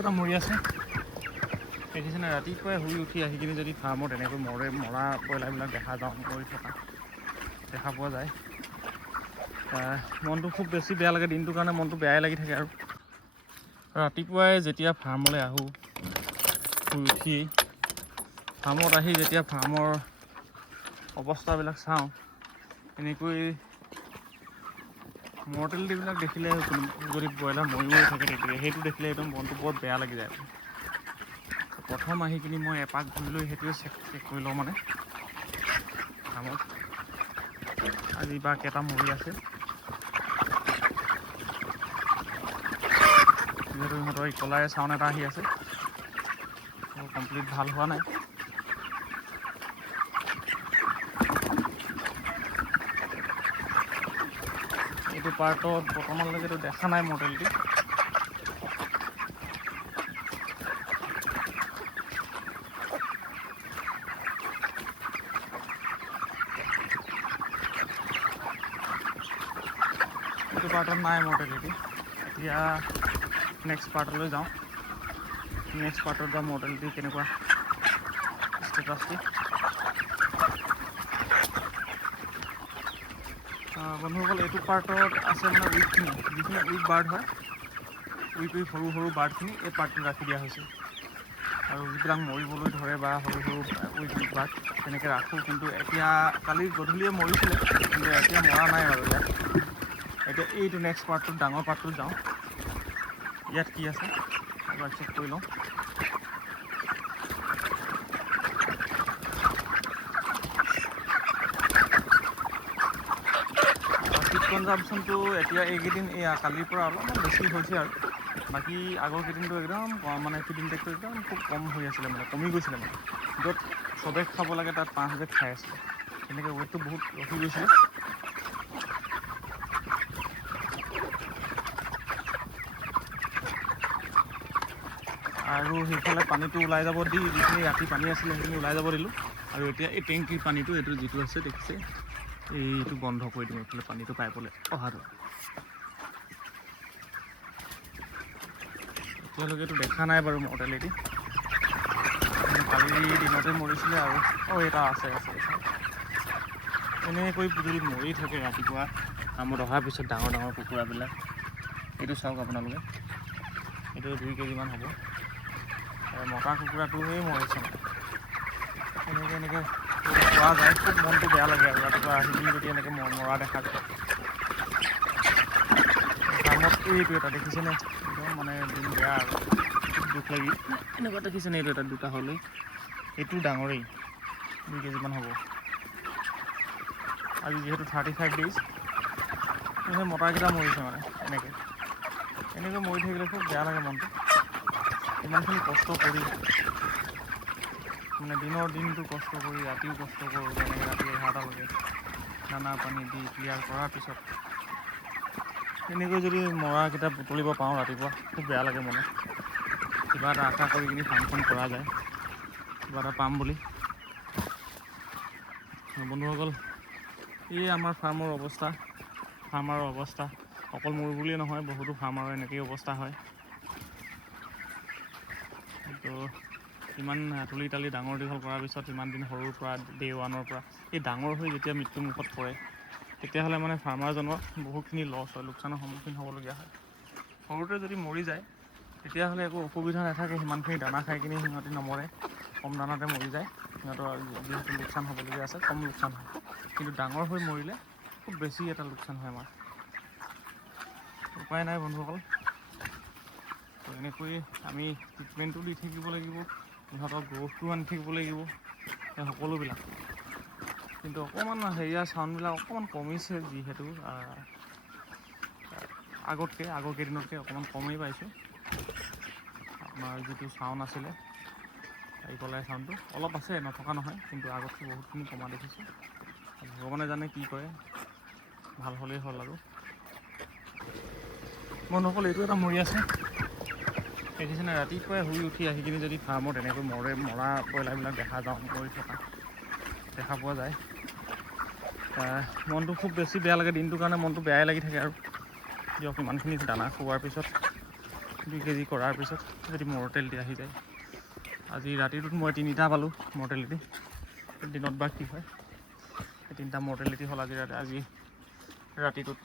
এটা মৰি আছে দেখিছেনে ৰাতিপুৱাই শুই উঠি আহি কিনে যদি ফাৰ্মত এনেকৈ মৰা ব্ৰইলাৰবিলাক দেখা যাওঁ মৰি থকা দেখা পোৱা যায় মনটো খুব বেছি বেয়া লাগে দিনটোৰ কাৰণে মনটো বেয়াই লাগি থাকে আৰু ৰাতিপুৱাই যেতিয়া ফাৰ্মলৈ আহোঁ শুই উঠি ফাৰ্মত আহি যেতিয়া ফাৰ্মৰ অৱস্থাবিলাক চাওঁ এনেকৈ মৰ্টেলিটিবিলাক দেখিলে যদি ব্ৰইলাৰ মৰি থাকে তেতিয়া সেইটো দেখিলে একদম মনটো বৰ বেয়া লাগি যায় প্ৰথম আহি কিনি মই এপাক ঘূৰি লৈ সেইটোৱে চেক কৰি লওঁ মানে ফাৰ্মত আজি বা কেইটা মৰি আছে যিহেতু ইহঁতৰ ইকলাৰে চাউণ্ড এটা আহি আছে কমপ্লিট ভাল হোৱা নাই এইটো পাৰ্টত বৰ্তমানলৈকেতো দেখা নাই মৰ্টেলিটি এইটো পাৰ্টত নাই মৰ্টেলিটি এতিয়া নেক্সট পাৰ্টলৈ যাওঁ নেক্সট পাৰ্টত বা মৰ্টেলিটি কেনেকুৱা ষ্টেটাছটো বন্ধুসকল এইটো পাৰ্টত আছে মানে উইকখিনি যিখিনি উইক বাৰ্ড হয় উইক সৰু সৰু বাৰ্ডখিনি এই পাৰ্টটোত ৰাখি দিয়া হৈছে আৰু যিবিলাক মৰিবলৈ ধৰে বা সৰু সৰু উইক বাৰ্ড তেনেকৈ ৰাখোঁ কিন্তু এতিয়া কালি গধূলিয়ে মৰিছিলে কিন্তু এতিয়া মৰা নাই বাৰু ইয়াত এতিয়া এইটো নেক্সট পাৰ্টটোত ডাঙৰ পাৰ্টটোত যাওঁ ইয়াত কি আছে এবাৰ চেক কৰি লওঁ ফিড কনজাম্পশ্যনটো এতিয়া এইকেইদিন কালিৰ পৰা অলপমান বেছি হৈছে আৰু বাকী আগৰ কেইদিনটো একদম মানে ফিড ইনটেকটো একদম খুব কম হৈ আছিলে মানে কমি গৈছিলে মানে য'ত চবে খাব লাগে তাত 500 খাই আছিলে তেনেকৈ ৱেটটো বহুত ৰখি গৈছিলে আৰু সেইফালে পানীটো ওলাই যাব দি যিখিনি ৰাতি পানী আছিলে সেইখিনি ওলাই যাব দিলোঁ আৰু এতিয়া এই টেংকিৰ পানীটো এইটো যিটো আছে দেখিছে এইটো বন্ধ কৰি দিম এইফালে পানীটো পাইপলৈ অহাটো এতিয়ালৈকেতো দেখা নাই বাৰু মৰ্টেলিটি কালি দিনতে মৰিছিলে আৰু এটা আছে এনেকৈ যদি মৰি থাকে ৰাতিপুৱা কামত অহাৰ পিছত ডাঙৰ ডাঙৰ কুকুৰাবিলাক এইটো চাওক আপোনালোকে এইটো 2 কেজিমান হ'ব মতা কুকুৰাটোৱেই মৰিছে এনেকৈ পোৱা যায় খুব মনটো বেয়া লাগে আৰু ৰাতিপুৱা আহি পিনি যদি এনেকৈ মৰা দেখা যায় ফাৰ্মত এইটো এটা দেখিছেনে একদম মানে দিন বেয়া আৰু খুব দুখ লাগি এনেকুৱা দেখিছেনে এইটো এটা দুটা হ'লেই এইটো ডাঙৰেই 2 কেজিমান হ'ব আজি যিহেতু 35 ডেইজ সেই মতাকেইটা মৰিছে মানে এনেকৈ মৰি থাকিলে খুব বেয়া লাগে মনটো ইমানখিনি কষ্ট কৰি মানে দিনটো কষ্ট কৰি ৰাতিও কষ্ট কৰোঁ তেনেকৈ ৰাতি 11টালৈকে দানা পানী দি ক্লিয়াৰ কৰাৰ পিছত এনেকৈ যদি মৰাকেইটা বুটলিব পাওঁ ৰাতিপুৱা খুব বেয়া লাগে মনত কিবা এটা আশা কৰি কিনি ফাৰ্মখন কৰা যায় কিবা এটা পাম বুলি বন্ধুসকল এই আমাৰ ফাৰ্মাৰৰ অৱস্থা অকল মোৰ বুলিয়ে নহয় বহুতো ফাৰ্মাৰৰ এনেকেই অৱস্থা হয় তো ইমান তুলি তালি ডাঙৰ দীঘল কৰাৰ পিছত ইমান দিন সৰুৰ পৰা ডে 1ৰ পৰা এই ডাঙৰ হৈ যেতিয়া মৃত্যুমুখত পৰে তেতিয়াহ'লে মানে ফাৰ্মাৰজনৰ বহুতখিনি লছ হয় লোকচানৰ সন্মুখীন হ'বলগীয়া হয় সৰুতে যদি মৰি যায় তেতিয়াহ'লে একো অসুবিধা নাথাকে সিমানখিনি দানা খাই কিনি সিহঁতি নমৰে কম দানাতে মৰি যায় সিহঁতৰ যিহেতু লোকচান হ'বলগীয়া আছে কম লোকচান হয় কিন্তু ডাঙৰ হৈ মৰিলে খুব বেছি এটা লোকচান হয় আমাৰ উপায় নাই বন্ধুসকল তো এনেকৈ আমি ট্ৰিটমেণ্টটো দি থাকিব লাগিব ইহঁতৰ গ্ৰ'থটো আনি থাকিব লাগিব সেই সকলোবিলাক কিন্তু অকণমান চাউণ্ডবিলাক অকণমান কমিছে যিহেতু আগৰ কেইদিনতকৈ অকণমান কমেই পাইছোঁ আপোনাৰ যিটো চাউণ্ড আছিলে ইকলাই চাউণ্ডটো অলপ আছে নথকা নহয় কিন্তু আগতকৈ বহুতখিনি কমা দেখিছোঁ ভগৱানে জানে কি কৰে ভাল হ'লেই হ'ল আৰু বন্ধুসকল এইটো এটা মৰি আছে দেখিছেনে ৰাতিপুৱাই শুই উঠি আহি কিনি যদি ফাৰ্মত এনেকৈ মৰা ব্ৰইলাৰবিলাক দেখা যাওঁ মৰি থকা দেখা পোৱা যায় মনটো খুব বেছি বেয়া লাগে দিনটোৰ কাৰণে মনটো বেয়াই লাগি থাকে আৰু দিয়ক ইমানখিনি দানা খোৱাৰ পিছত 2 কেজি কৰাৰ পিছত যদি মৰ্টেলিটি আহি যায়। আজি ৰাতিটোত মই 3টা পালোঁ মৰ্টেলিটি, দিনত বা কি হয়। 3টা মৰ্টেলিটি হ'ল আজি ৰাতিটোত।